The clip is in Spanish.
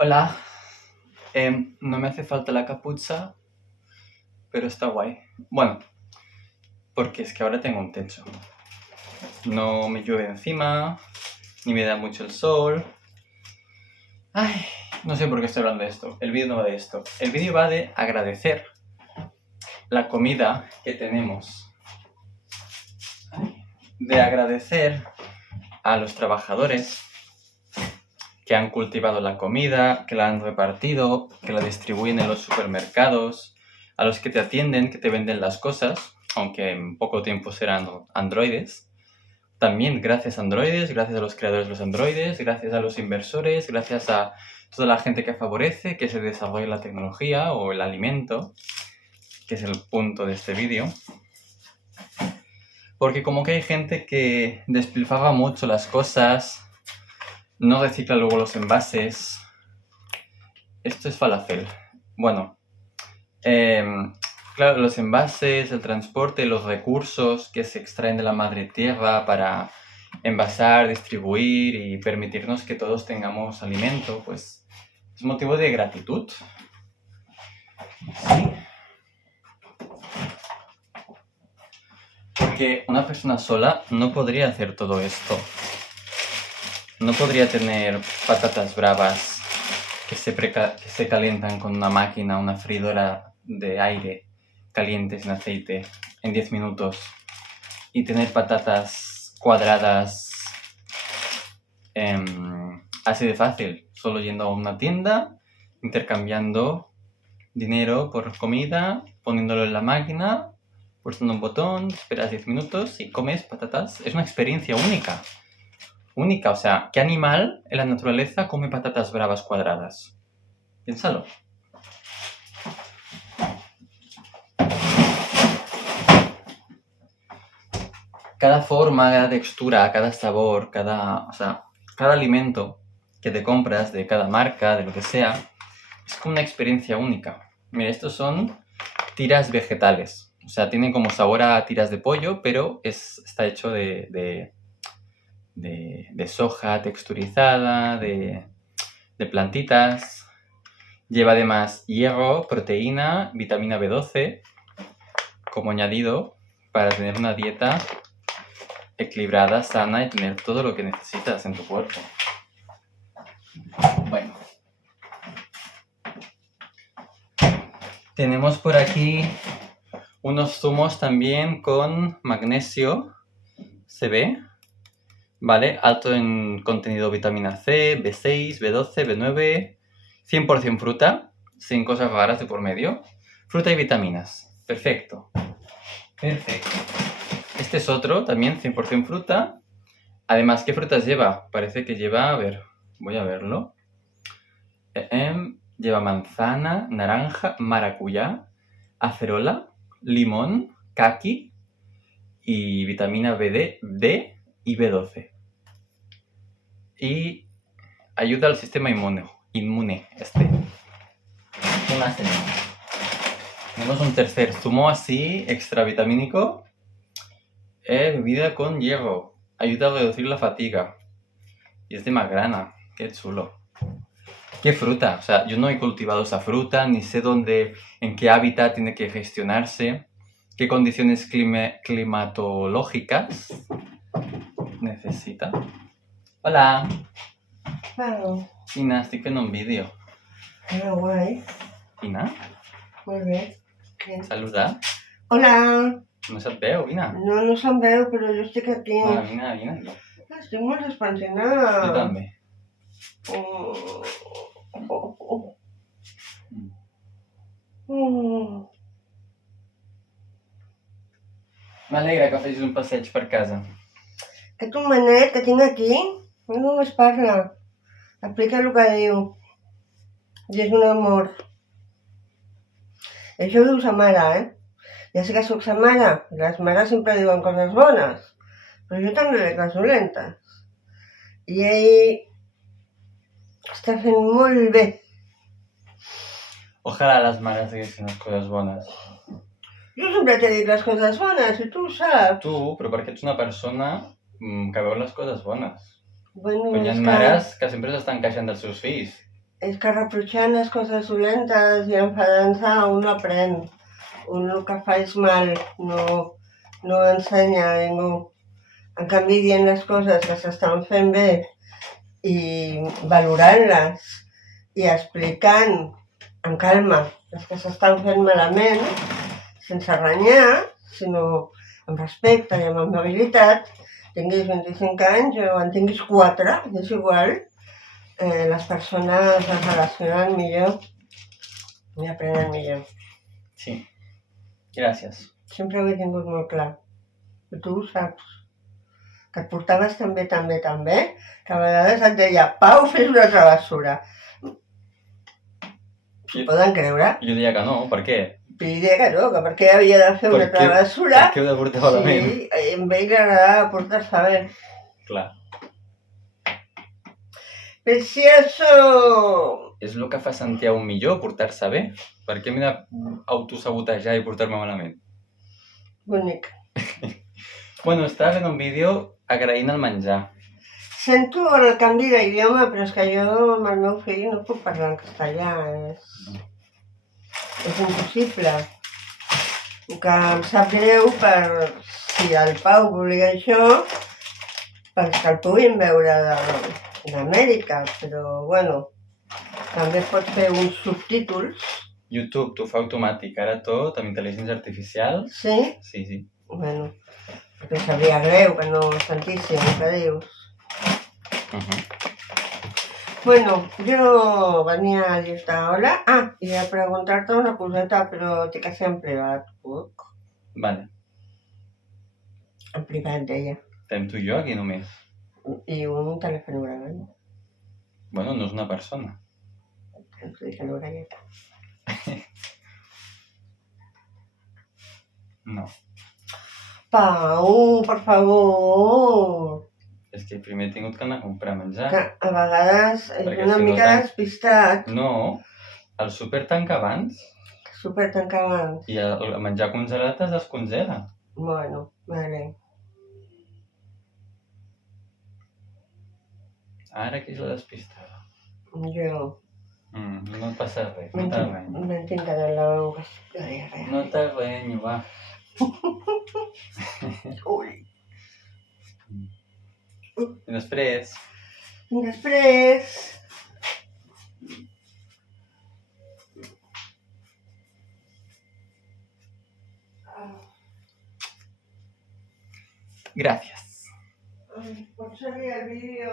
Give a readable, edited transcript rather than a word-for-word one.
Hola, no me hace falta la capucha, pero está guay. Bueno, porque es que ahora tengo un techo. No me llueve encima, ni me da mucho el sol. Ay, no sé por qué estoy hablando de esto. El vídeo no va de esto. El vídeo va de agradecer la comida que tenemos. De agradecer a los trabajadores que han cultivado la comida, que la han repartido, que la distribuyen en los supermercados, a los que te atienden, que te venden las cosas, aunque en poco tiempo serán androides. También gracias a androides, gracias a los creadores de los androides, gracias a los inversores, gracias a toda la gente que favorece que se desarrolle la tecnología o el alimento, que es el punto de este vídeo. Porque como que hay gente que despilfarra mucho las cosas, no recicla luego los envases. Esto es falafel. Bueno, claro, los envases, el transporte, los recursos que se extraen de la madre tierra para envasar, distribuir y permitirnos que todos tengamos alimento, pues es motivo de gratitud. ¿Sí? Porque una persona sola no podría hacer todo esto. No podría tener patatas bravas que se calientan con una máquina, una freidora de aire caliente sin aceite en 10 minutos y tener patatas cuadradas así de fácil, solo yendo a una tienda, intercambiando dinero por comida, poniéndolo en la máquina, pulsando un botón, esperas 10 minutos y comes patatas. Es una experiencia única. Única, o sea, ¿qué animal en la naturaleza come patatas bravas cuadradas? Piénsalo. Cada forma, cada textura, cada sabor, cada alimento que te compras de cada marca, de lo que sea, es como una experiencia única. Mira, estos son tiras vegetales. O sea, tienen como sabor a tiras de pollo, pero está hecho de soja texturizada, de plantitas. Lleva además hierro, proteína, vitamina B12 como añadido para tener una dieta equilibrada, sana y tener todo lo que necesitas en tu cuerpo. Bueno. Tenemos por aquí unos zumos también con magnesio, se ve, ¿vale? Alto en contenido de vitamina C, B6, B12, B9, 100% fruta, sin cosas raras de por medio. Fruta y vitaminas, perfecto. Perfecto. Este es otro, también 100% fruta. Además, ¿qué frutas lleva? Parece que lleva, a ver, voy a verlo. Lleva manzana, naranja, maracuyá, acerola, limón, caqui y vitamina D y B12. Y ayuda al sistema inmune este. ¿Qué más tenemos? Tenemos un tercer zumo así, extravitamínico. Bebida con hierro. Ayuda a reducir la fatiga. Y es de magrana. Qué chulo. ¿Qué fruta? O sea, yo no he cultivado esa fruta, ni sé en qué hábitat tiene que gestionarse, qué condiciones climatológicas necesita. Hola. Claro. Ina, estic fent un vídeo. Hola, guay. Ina, Molt bé. Bien. saluda. Hola. No se't veu, Ina. No se'm veu, però jo estic aquí. Va, vine aquí. Estic molt despentinada. Jo també. M'alegra que facis un passeig per casa. Aquest homenet que tinc aquí no només parla. Explica el que diu. I és un amor. Això ho diu sa mare, Ja sé que soc sa mare. Les mares sempre diuen coses bones. Però jo també dic les dolentes. I ell està fent molt bé. Ojalá las mares diguessin les coses bones. Jo sempre t'he dit les coses bones i tu ho saps. Tu, però perquè ets una persona que veu les coses bones. Bueno, Però hi ha és mares que sempre s'estan queixant dels seus fills. és que reprotxant les coses dolentes i enfadant-se un no aprèn. Un el que fa és mal, no ensenya a ningú. En canvi, dient les coses que s'estan fent bé i valorant-les i explicant amb calma les que s'estan fent malament, sense renyar, sinó amb respecte i amb amabilitat, tinguis 25 anys o en tinguis 4, és igual, les persones es relacionen millor i aprenen millor. Sí, gràcies. Sempre ho he tingut molt clar. I tu ho saps. Que et portaves tan bé, que a vegades et deia, Pau, fes una travessura. S'ho poden creure? Jo diria que no, per què? I diria que no, que per què havia de fer una travessura? Per què heu de portar malament? Sí, a ell li agradava portar-se bé. Clar. Precioso! És el que fa sentir a un millor, portar-se bé? Per què m'he d'autosabotejar i portar-me malament? Bonic. Bueno, estava fent un vídeo agraint el menjar. Sento el canvi d'idioma, però és que jo amb el meu fill no puc parlar en castellà. És impossible. Que em sap greu per si el Pau volia això, perquè el puguin veure d'Amèrica, però bueno, també pots fer uns subtítols. YouTube t'ho fa automàtic, ara tot amb intel·ligència artificial. Sí? Sí, sí. Bueno, perquè sabria greu que no sentíssim el que dius. Bueno, jo venia a dir-te hola. I a preguntar-te una coseta, però té que ser en privat, puc? Vale. En privat, deia. Fem tu i jo aquí només. I un telèfon gravant. Bueno, no és una persona. Ens dic a l'orelleta. No. Pau, per favor. És que primer he tingut que anar a comprar menjar. Que a vegades és una mica despistat. No, el súper tanca abans. Súper tanca abans. I el menjar congelat es descongela. Bueno, vale. Ara qui és la despistada? Jo. No et passa res, no t'arrenyo. M'he tingut la boca. No t'arrenyo, va. Ui. I després... Gràcies. Pot seguir el vídeo,